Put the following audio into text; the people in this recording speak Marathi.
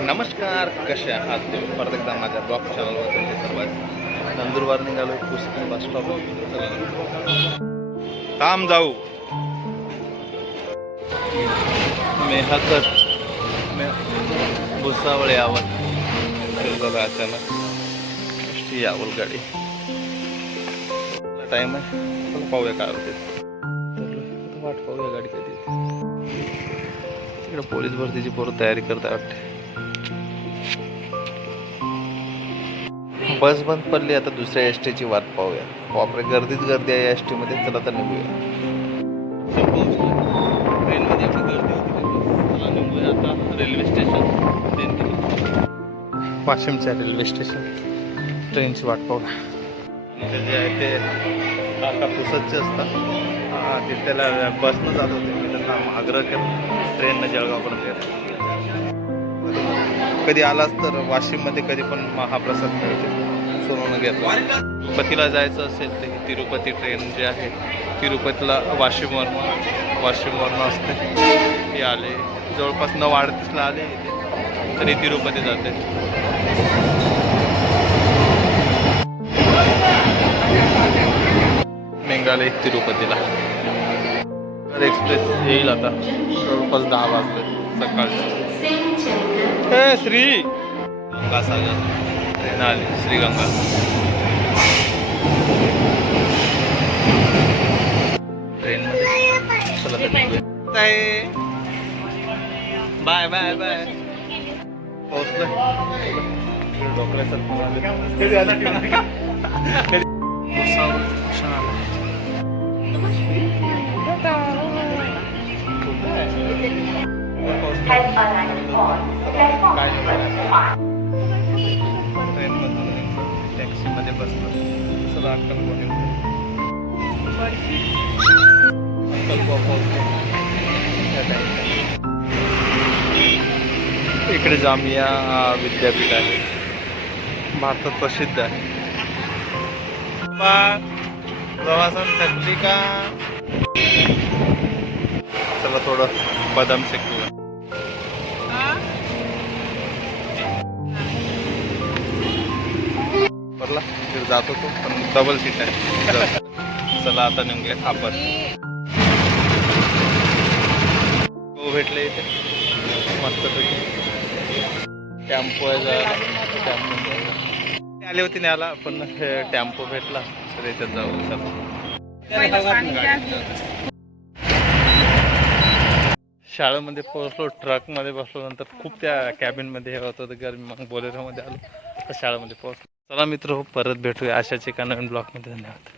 नमस्कार कसे आहात तुम्ही? परत एकदा माझ्या ब्लॉग चॅनलवर तुमचे सर्वात नंदुरबार निघालो पुस्तक बस स्टॉप काम जाऊ. मेहाकट मे भुसावळे यावल बघा अचानक. नुसती आवल गाडी. टाईम आहे. पाहूया काय होते वाट पाहूया गाडी कधी तिकडे पोलीस भरतीची पोरं तयारी करता वाटते बस बंद पडली आता दुसऱ्या एस टीची वाट पाहूया. बापरे गर्दीच गर्दी आहे एस टी मध्ये चला तर निघूया. ट्रेनमध्ये एवढी गर्दी होती चला निघूया आता रेल्वे स्टेशन. वाशिमच्या रेल्वे स्टेशन. ट्रेनची वाट पाहूया. इथे जे आहे ते काका पुसतचे असतात. हा, ते त्याला बसनं जात होते. मी त्यांना आग्रह केला. ट्रेननं जळगावपर्यंत येतो कधी आलास तर वाशिममध्ये कधी पण महाप्रसाद मिळते. सोनवणं घेतो. तिरुपतीला जायचं असेल तर ही तिरुपती ट्रेन जी आहे तिरुपतीला वाशिमवरनं वाशिमवरनं असते. ती आले. जवळपास नऊ अडतीसला आले इथे. तरी तिरुपती जाते. निघाले तिरुपतीला. एक्सप्रेस येईल आता. जवळपास दहा वाजले. सकाळचे. हे श्री गंगासागर ट्रेन आली श्रीगंगा ट्रेनमध्ये चला तर निघूया. बाय बाय बाय पोहोचलोय डोकल्यासारखं झालं. ट्रेनमधून टॅक्सीमध्ये बसलो चला अक्कलकोट अक्कलकोट पोहोचलो. या time. इकडे जामिया विद्यापीठ आहे भारतात प्रसिद्ध आहे प्रवासन थकली का चला थोडं बदाम शेक भरला तिथे जात होतो पण डबल सीट आहे. चला आता निघूया आपण. भेटले इथे. मस्त टॅम्पो आहे टॅम्पो आले होते न्यायला पण टॅम्पो भेटला. तर इथे जाऊ. चला. शाळेमध्ये पोहोचलो ट्रकमध्ये बसलो नंतर खूप त्या कॅबिनमध्ये हे होत होतं गरमी मग बोलेरोमध्ये आलो. तर शाळेमध्ये पोहोचलो. चला मित्र हो परत भेटूया अशाच एका नवीन ब्लॉगमध्ये. धन्यवाद.